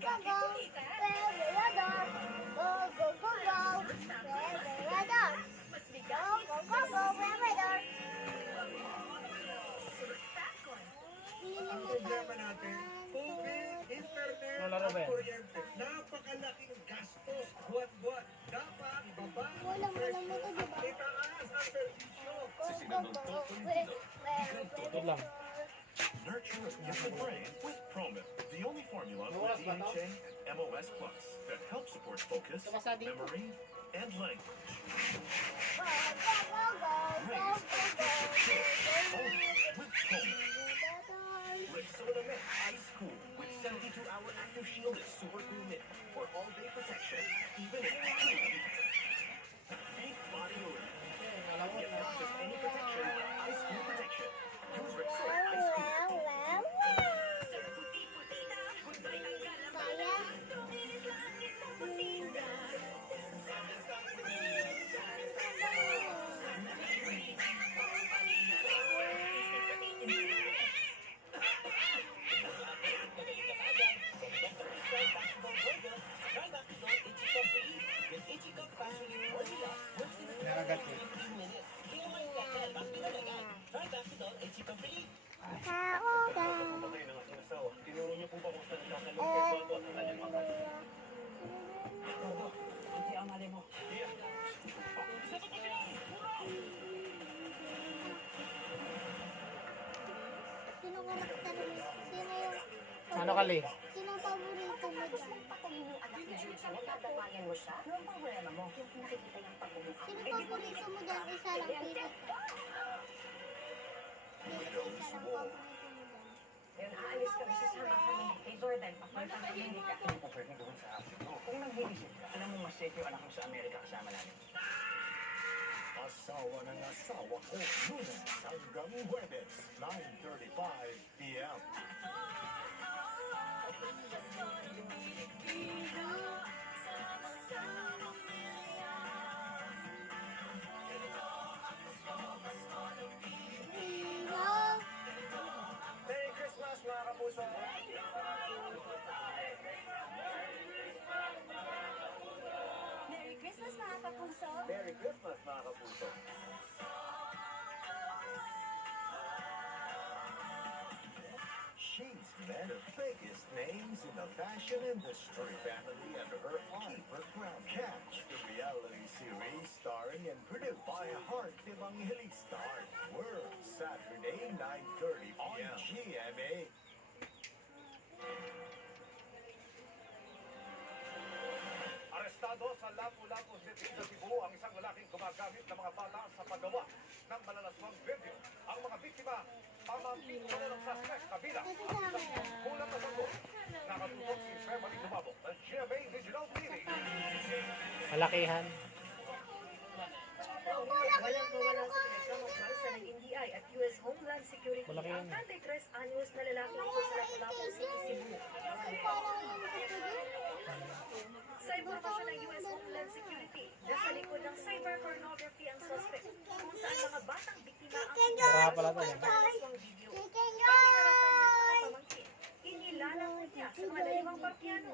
go, go. Refrigerador. Go, go, go, go. Refrigerador. Go, go, go, go. Refrigerador. Ang problema natin, tubig, internet, at kuryente. Napakalaking gastos buwan-buwan. Dapat baba ang Walang presyo mo to, at diba? itaas ang serbisyo. Go, go, go. Refrigerador. Nurture a gifted brain with Promise, the only formula with DHA and MOS Plus that helps support focus, memory, and language. Go, go, go, go. Go, go, go. With Promise. Rexona Mint Ice Cool with 72-hour active shield and super cool mint for all-day protection, even in deep body odor. Get not just any protection, ice cool protection. Use Rexona Ice Cool. Nakagat eh. Patay ng aking asawa. Tinuro niyo po ba kung saan nakakalong kay Baldo at ang kanyang mga Hindi ang mali mo. Sino karakter mo? Sino yung... Ano kali? Sino ang paborito mo dyan? Patayin yung anak ni Jude siya, nagdadamayan mo siya. Ano ang problema mo? Yung nakikita yung pagmumukha. Sino paborito mo dyan? Isa lang pili ka. Pili ka, isa lang paborito mo dyan. Ngayon, aalis kami sa sama kami kay Jordan. Papunta na Amerika. Hindi po pwedeng gawin sa akin. Kung nag-iisip ka, alam mo mas safe yung anak mo sa Amerika kasama namin. Asawa ng asawa ko, Lunes hanggang Huwebes, 9:35 p.m. Merry Christmas mga kapuso. Merry Christmas mga kapuso! Merry Christmas mga kapuso. She's met the biggest names in the fashion industry. Family and her keep her crown. Catch the reality series starring and produced by Heart Evangelista. World Saturday 9:30 on GMA. Arestado sa Lapu-Lapu City sa Cebu ang isang lalaking gumagamit ng mga bala sa paggawa ng malalaswang video. Ang mga biktima, pamangkin ko na ng suspect kabilang ang isang kulang na sanggol. Nakatutok si Family Dumabok ng GMA Digital TV. Malakihan. Walang mawala sa pinagsamang bansa ng NBI at US Homeland Security Malaki ang yan. 33 anyos na lalaking ito sa Lapu-Lapu City, Cebu. Sa impormasyon ng US Homeland Security, nasa likod ng cyber pornography ang suspect kung saan mga batang biktima ang Tara pala to. aswang video. Pati naratan niya sa mga pamangkin, inilalako niya sa mga dalawang parkiyano.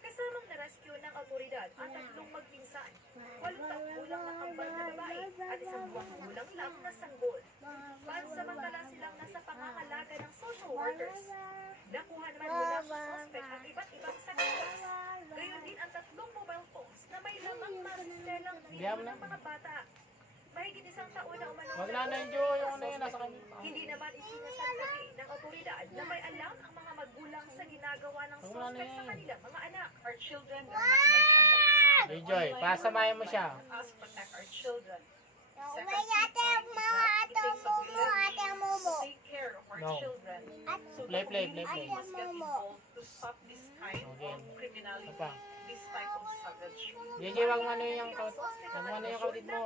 Kasamang na-rescue ng autoridad ang tatlong magpinsan, 8 gulang na kambal na babae at 1 gulang lang na sanggol. Pansamantala silang nasa pangangalaga ng social workers. Nakuha naman mula sa suspect ang iba't ibang sakitas. Gayon din ang 3 mobile phones na may lamang maristelang video ng mga bata. Mahigit 1 taon na umano. Wag na na-enjoy yung ano yun, nasa kanya. Hindi naman isinasabi ng autoridad na may alam ang mga magulang sa ginagawa ng suspect sa kanilang mga anak. Our children are not merchandise. Enjoy, pasamahin mo siya. Us protect our children. May ate mo, ate mo, ate mo. Take care of our No. children. So Play, play, the play, play. community must get involved to stop this kind Okay. of criminality, Apa? this type of savage. JJ, wag mo ano yung kaut. Wag mo ano yung kautit mo.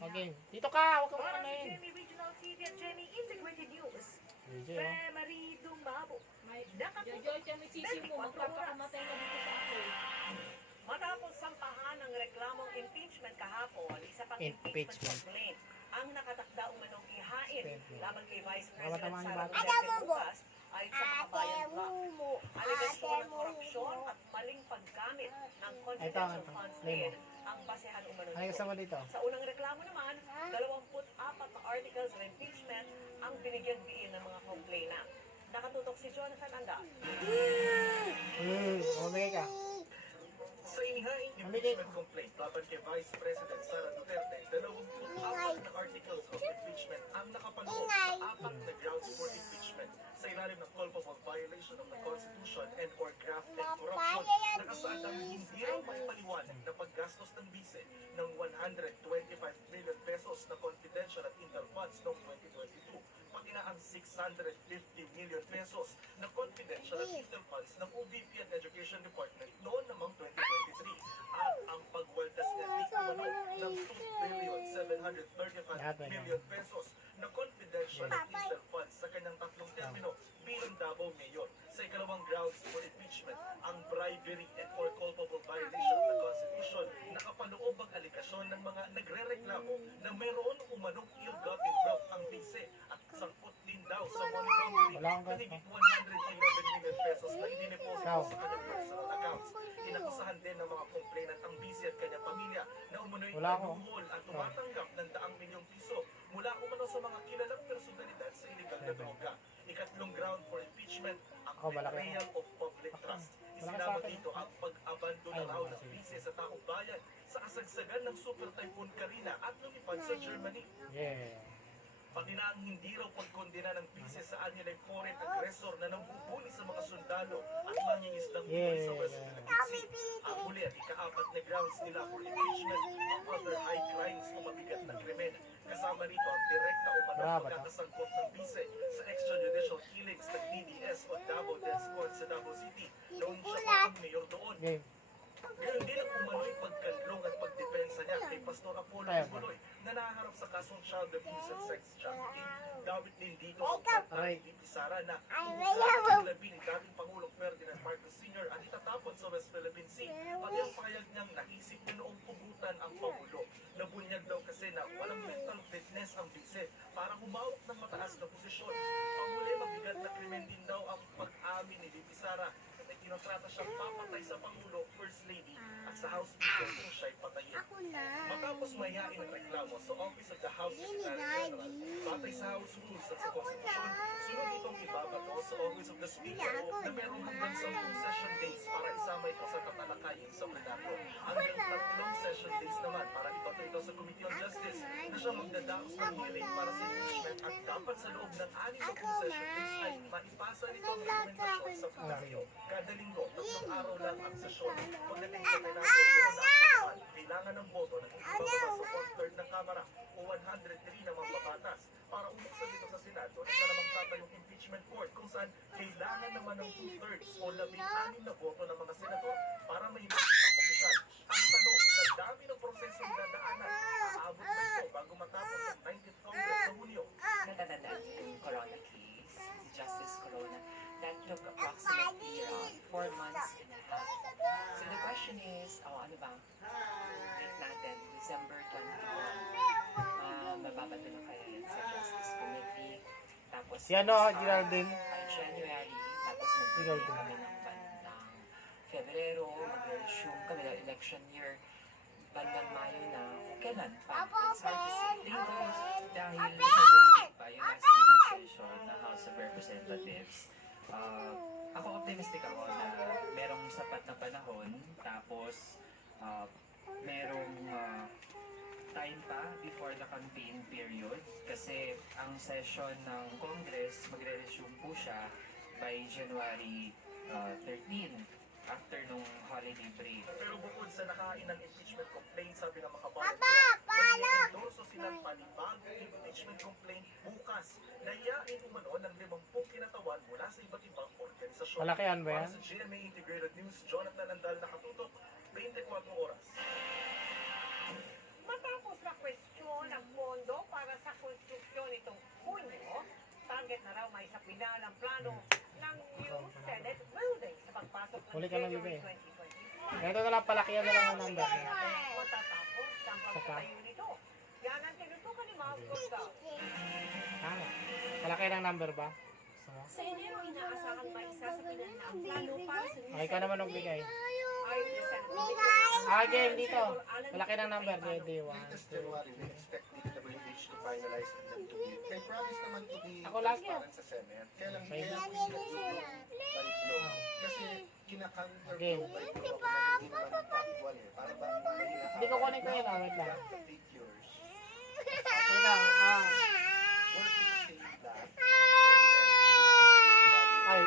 Okay. Dito ka, wag kang Para ano sa yun. Jamie Regional TV at Jamie Integrated News, JJ, oh. Mary Dumabo. Nakatutok Jojo, siya may sisi mo, 24 oras. magpapakamatay na dito sa ako. Matapos sampahan ng reklamong impeachment kahapon, isa pang Impeachment. impeachment complaint ang nakatakda umanong ihain laban kay Vice Baka President tama yung Sara bata. Duterte bukas ayon sa Ate Kabayan Club. mo, Aligasyon ate ng korupsyon mo, Ito, confidential ito. funds Play mo. din ang basehan umano Ano gusto mo dito? Sa unang reklamo naman, 24 na articles of impeachment ang binigyang diin ng mga complainant. Nakatutok si Jonathan Anda. Umigay ka. Sa inihaing Mamigay. impeachment complaint laban kay Vice President Sara Duterte, 24 na articles of impeachment ang nakapaloob sa 4 na grounds for impeachment sa ilalim ng culpable violation of the Constitution and or graft and corruption. Nakasaadang hindi raw may paliwanag na paggastos ng bise ng 125 million pesos na confidential at intel funds noong 2022, pati na ang 650 million pesos na confidential at intel funds ng OVP at Education Department noon namang 2023 at ang pagwaldas na umano ng 2,735 million pesos na confidential at intel funds sa kanyang tatlong termino bilang Davao Mayor. Sa ikalawang grounds for impeachment, ang bribery and or culpable violation of the Constitution, nakapaloob ang aligasyon ng mga nagre-reklamo na mayroon umanong ill-gotten wealth ang bise at sangkot din daw sa money laundering Wala akong na higit 111 million pesos na idiniposito Ikaw. sa kanyang personal accounts. Inakusahan din ng mga complainant ang bise at kanyang pamilya na umano'y Wala ako. nanuhol at tumatanggap ng daang milyong piso mula umano sa mga kilalang personalidad sa illegal na droga. Ikatlong ground for impeachment, ang Ako, malaki betrayal of public trust. Malaki sa Isinama akin. dito ang pag-abandona Ay, raw malaki. ng bise sa taong bayan sa kasagsagan ng Super Typhoon Karina at lumipad sa Germany. Yeah. Pati na ang hindi raw pagkondena ng bise sa anilay foreign aggressor na nambubuli sa mga sundalo at mangingisdang Pinoy sa West Philippine Sea. Ang huli at ika-4 na grounds nila for impeachment ang other high crimes o mabigat na krimen. Kasama rito ang direkta o Bravo, manang pagkakasangkot ng bise sa extrajudicial killings ng DDS o Davao Death Squad sa Davao City noong siya pa ang mayor doon. Game. Gayon din ang umano'y pagkanlong at pagdepensa niya kay Pastor Apollo Ayaw. Kibuloy na naharap sa kasong child abuse and sex trafficking. Dawit din dito ang pagkain ni Sara na ang labi ni dating Pangulong Ferdinand Marcos Sr. at itatapon sa West Philippine Sea. Pati ang pahayag niyang naisip niya noong pugutan ang Pangulo. Nabunyag daw kasi na walang mental fitness ang bise para humawak ng mataas na posisyon. Panghuli, mabigat na krimen din daw ang pag-amin ni Bibi Sara na kinontrata siyang papatay sa Pangulo, First Lady at sa House Speaker kung siya'y patayin. Ako na. Matapos mayain ang reklamo sa Office of the House Secretary General, batay sa House Rules at sa Constitution, sunod itong ibabato sa Office of the Speaker na merong hanggang 10 session days para isama ito sa tatalakayin sa plenaryo. Hanggang 3 session days naman para ibato ito sa Committee on Justice na siya magdadaos ng hearing para sa impeachment at dapat sa loob ng 6 session days ay maipasa nito ang rekomendasyon sa plenaryo. Kada linggo, 3 araw lang ang sesyon. Pagdating sa plenaryo, doon na kailangan ng boto ng ibababa sa 1/3 ng Kamara o 103 na mambabatas para umuksan dito sa Senado na siya namang tatayong impeachment court kung saan kailangan naman ng 2/3 o 16 na boto ng mga senador para mahigit ang opisyal. Ang tanong, sa dami ng prosesong dadaanan, aabot ba ito bago matapos ang 19th Congress sa Hunyo? Natatandaan niyo yung Corona case, si Justice Corona, that took approximately 4 months and a half. So the question is, ano ba, date natin, December 21, mababato na kaya yan sa Justice Committee, tapos Si ano, Geraldine? by January, tapos magbigay Geraldine. kami ng bandang Febrero, mag-resume kami ng election year, bandang Mayo na, kailan pa? It's hard to say. Tingin ko, dahil nag-ready pa yung last day ng session ng House of Representatives, ako optimistic ako na merong sapat na panahon, tapos merong time pa before the campaign period, kasi ang session ng Congress, magre-resume po siya by January 13, after nung holiday break. Pero bukod sa nakain ng impeachment complaint, sabi ng makabayan, Papa, endorso silang panibagong impeachment complaint bukas. Nahiyain umano ng 50 kinatawan mula sa iba't ibang organisasyon. Malakihan ba yan? Para sa GMA Integrated News, Jonathan Andal, nakatutok, 24 oras. Matapos na kwestiyon ang pondo para sa konstruksyon nitong Hunyo, target na raw may sapina ng plano ng new Senate building sa pagpasok ng Huli ka ng January bibig. 2025. Ito na lang, palakihan na lang ang number. Matatapos ang Saka. pagpatayo nito. Yan ang tinutukan ni Mao Costa. Tama. Palakihan ang number ba? Gusto mo? Sa Enero, inaasahan pa isa sa pinanang plano para sa new Ay, ka naman Senate nagbigay. building. Ayon kay Senator Game dito. Malaki ng number. Ready, 1, Latest 2. January, we expect DPWH to finalize and then to be. May promise naman to be Ako lagi. transparent sa Senate. Kaya lang Sige. kaya po sila by law. Kasi kina-counter Si by law Papa, na hindi naman factual eh. Para ba may Hindi ko kunin ko yun. Wait lang. take yours. Wait lang. Work to say that. Ay.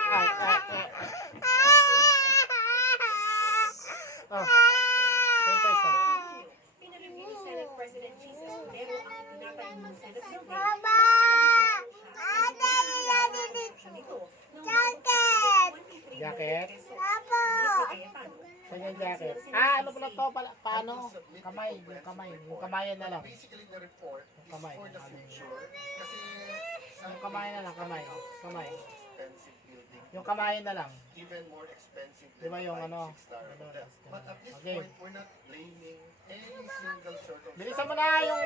Oh. 10 Pinareview ni Senate President Jesus Cordero ang itinatayo ng Senate survey. Mama! Ate, Nito, ng Jacket! 23 Jacket? peso. Apo! Cayetano. Saan yung jacket? Ano pala to? Paano? Kamay. Yung kamayan na lang. Basically, the report is kamay, for the kamay. future. Kasi Yung kamay na lang. Kamay. expensive building. Yung kamayan na lang. Even more expensive Di ba yung ano? 5-6 star hotel. But at this Okay. point, we're not blaming any single sort of Bilisan mo na yung...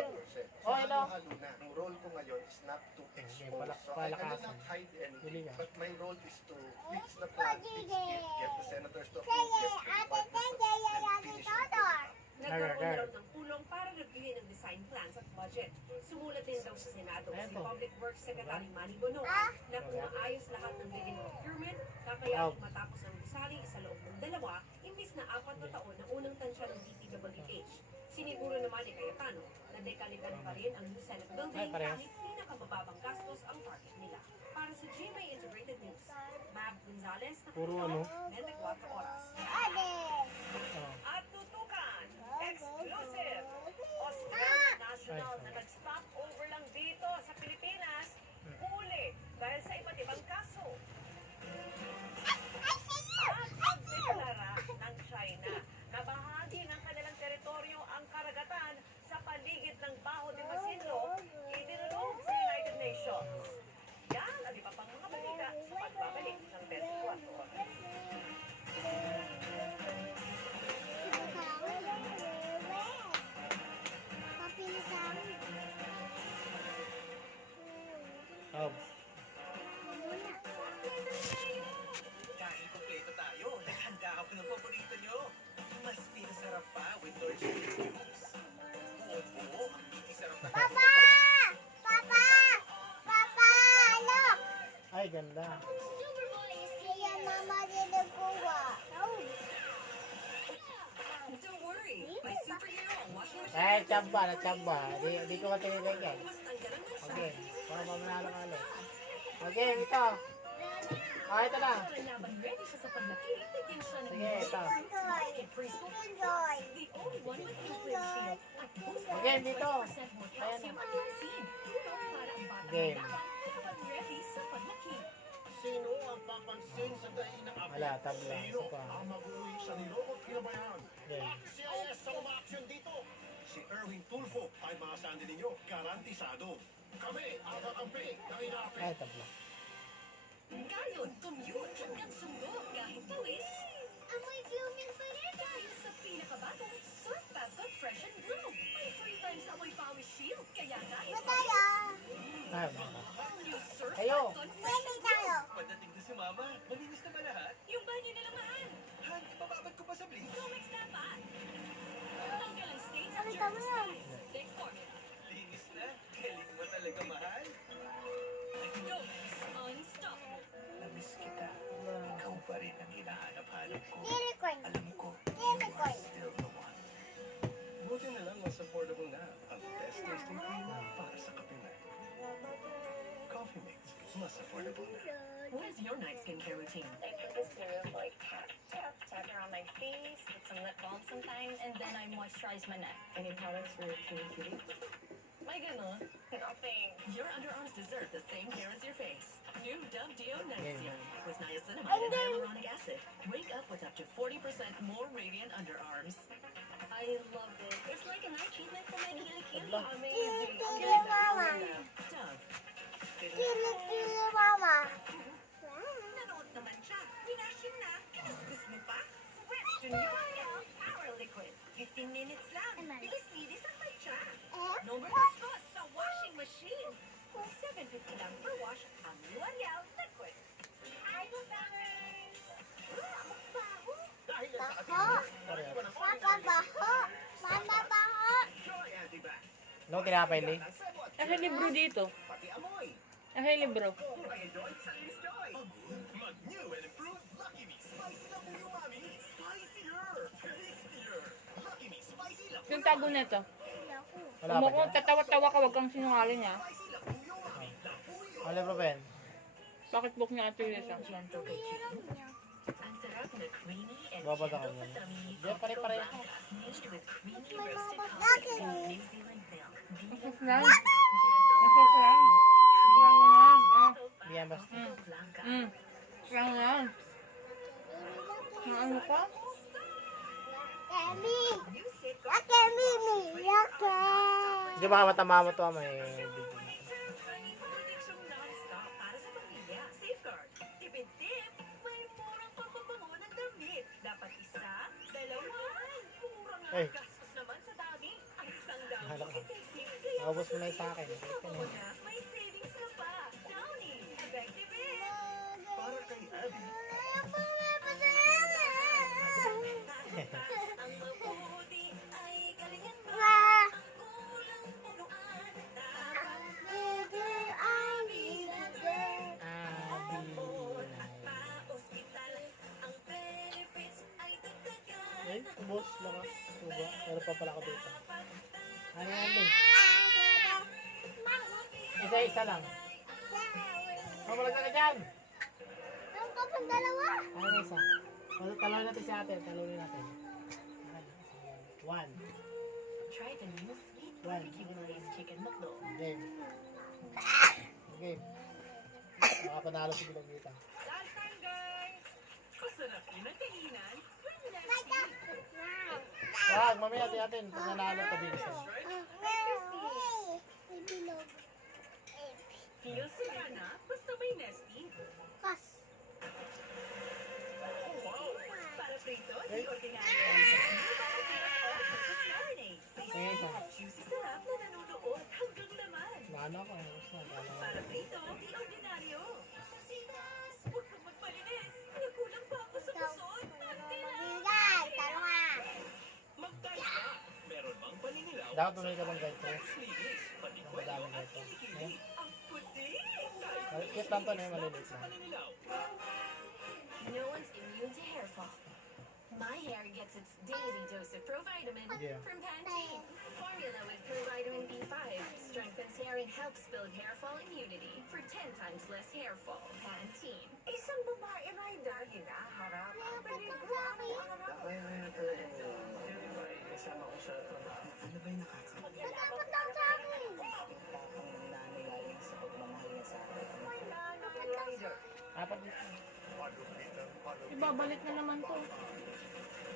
Oh, hello. halo na. Ang role ko ngayon is not to Okay, expose. So I palakasan. cannot hide anything. Bili ka. But my role is to fix the plan, fix it, get the senators to approve, get the departments to approve, and finish it. Nagkaroon na raw ng tulong para reviewin ang design plans at budget. Sumulat din daw sa Senado si Eto. Public Works Secretary Manny Bonoan na kung maayos lahat ng living procurement, kakayanin matapos ang gusali sa loob ng 2, imbis na 4 na taon na unang tansya ng DPWH. Siniguro naman ni Cayetano na dekalikan pa rin ang new Senate building parehas. kahit pinakamababang gastos ang target nila. Para sa GMA Integrated News, Mab Gonzalez na Puro ano? 24 oras. Oh. At tutukan, exclusive, Australian national Ay, na nag-stop over lang dito sa Pilipinas, huli dahil sa iba't ibang kaso. At pagdeklara ng China na bahagi ng kanilang teritoryo ang karagatan sa paligid ng Baho de Masinloc, idinulog sa United Nations. Yan ang iba pang mga balita sa pagbabalik ng 24 oras. Oh. Kain kompleto tayo. Naghanda ako ng paborito nyo. Mas pinasarap pa with Lord Chicken Cubes. Buo ang sarap na Papa! Papa! Papa! Look! Ay, ganda. Kaya mama didn't go Don't worry, my superhero ang washing machine. Eh, chamba. Di ko ka tinigay. Mas tanggalan ng Okay. Para mamanalo ka ulit. Okay, ito. Ah, ito na. Para laban ready siya sa paglaki, bigyan siya ng Sige, ito. Preschool. Enjoy. the only one with nuclear shield at boost Okay, dito. 20% more calcium at leucine. Tulong para ang bata Game. kapag ready sa paglaki. Sino ang papansin sa dahi ng apo? Wala, tabla. Sino Isa pa. ang mag-uwi sa nilokot kinabayan? Okay. CIS sa uma-action dito. Si Erwin Tulfo ay makasandi ninyo. Garantisado. Kami ang kakampi ng inaapit. Ay, tabla. Ngayon, commute hanggang sundo kahit pawis. Amoy fuming pa rin. Dahil sa pinakabagong Surf Pepper Fresh and Glow. May 3 times amoy pawis shield. Kaya guys, Tayo. Ay, mama. all new Surf Kayo. Pepper Pwede tayo. Padating na si Mama. Malinis na ba lahat? Yung banyo nila mahal. Han, ibababad ko pa sa blink. Comex dapat. Tanggal ang stains at Nakita mo yun. germs. Big formula. Linis na. Galing mo talaga, mahal. Comex, unstoppable. Namiss kita. Ikaw pa rin ang hinahanap-hanap ko. Unicorn. Alam ko, Unicorn. still the one. Buti na lang mas affordable na ang best tasting cream para sa kape mo. Coffee Mix, mas affordable na. What is your night skincare routine? I put the serum like tap it on my face, put some lip balm sometimes, and then I moisturize my neck. Any products for cutie? May ganun. Nothing. Your underarms deserve the same care as your face. New Dove Deo Night Yeah. Serum with niacinamide and hyaluronic acid. Wake up with up to 40% more radiant underarms. I love it. It's like a night treatment for my kilikili. Tabla. Amazing. Kili mama. Dove. Kili mama. Nanood naman siya. Pinashim na. Kinasbis mo pa. Switch to New L'Oreal Power Liquid. 15 minutes lang. Bilis-bilis ang matcha. No more gastos sa washing machine. $7.50 lang per wash ang L'Oreal Liquid. Dahil sa ating Bako. Ano tinapay, Lee? Asa yung libro dito? Pati amoy. Asa yung libro? Kaya doon sa Linis Joy. Mag-new and improved Lucky Me. Spicy na po yung mami. Spicier. Tastier. Lucky Me. Spicy lang po Yung tago nito. Wala Kung pa mo dyan. tatawa-tawa ka, wag kang sinungaling ha. Ang libro, Ben. Pocketbook ni Ate Lisa. Gentle kay chicken. Ang sarap na creamy and Babad ako gentle niyan. sa tummy. Di, pare-pareho. Made with creamy May mga roasted bakit. hogs and New Zealand milk. Nasas lang. Nasas lang. Lang lang. Ah. Yan, basta. Blanca. Lang lang. Ano ka? Kemi. Music Kemi, Miyake. Di ba matama mo to, may video. Produksyong non-stop para sa pamilya. Safeguard. Tipid-tip. May murang pampabango ng damit. Dapat isa, dalawan. Murang Ay. gastos naman sa dami. Ang isang daw. Hala ka. Kaya Naubos mo na yung sa akin. may savings ka pa. Downy. Effective eh. Para kay Abby, Ang mabuti ay galingan mo. Ma. Ang kulang punuan. Pa-ospital. Ang benefits ay dagdagan. Ay, boss lang. Tuba. Pero pa pala ako dito. Ano yan, Lee? Isa-isa lang. Mamalag ka dyan! Ang kapang dalawa. Ano na isa? Talawin natin si ate. Talawin natin. One. Try the new sweet One. barbecue glazed chicken mukbang. Game. Game. Makapanalo si Bilog dito. Lunchtime, guys! Masarap yun ang kainan. Wag, mamaya natin. Pag nanalo ka din siya. May bilog. Feel Serena, basta may nesting. Kas. Para prito, Ay. di ordinaryo. All-purpose marinade. Kaya isa. Juicy sarap na nanunuot hanggang laman. Naano ako. Gusto na. Para prito, di ordinaryo. Sitas, huwag kang magpalinis. Nagkulang pa ako sa kusot. Magbigay. Talo nga. Mag-dive ka. Meron bang paningilaw? Dapat tuloy ka ng guide ko. Linis, panikwento Madaming at guide ko. kilikili. Ang puti. Cute lang to na yung maliliit lang. Paninilaw. No one's immune to hair fall. My hair gets its daily dose of provitamin Yeah. from Pantene. Formula with provitamin B5 strengthens hair and helps build hair fall immunity for 10 times less hair fall. Pantene. Isang babae rider, hinaharap ang peligro. Kaya talaga kasama ko sa trabaho. Ano ba yung nakakatawa? Dapat lang sa akin. Tapang ng nanay galing sa pagmamahal niya sa akin. Rider. Apat dito. palupitan, palupitan, Ibabalik na naman to.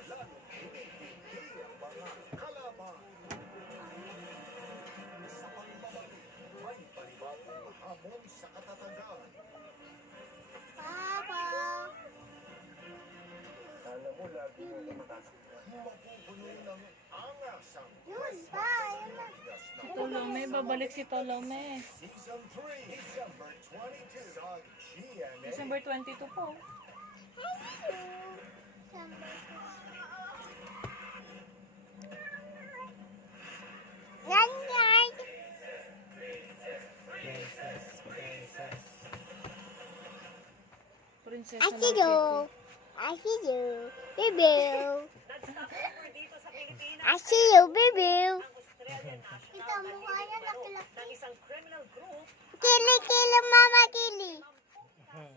lalong pinipili ang mga kalaban. Sa pagbabalik, may panibagong hamon sa katatagan. Papa. Alam mo, lagi mo ito matatakot. Mapupuno ng angas ang Yun pa. Yun na. Si Tolome, babalik si Tolome. Season 3, December 22 sa GMA. December 22 po. Ganyan. Princess, princess. Prinsesa I ng see you. City. I see you. Baby. Non-stop over dito sa Pilipinas. I see you, baby. Ang Australian Ito, National mukha niya nakilaki. ng isang criminal group Kili, kili, mama, kili. Hmm.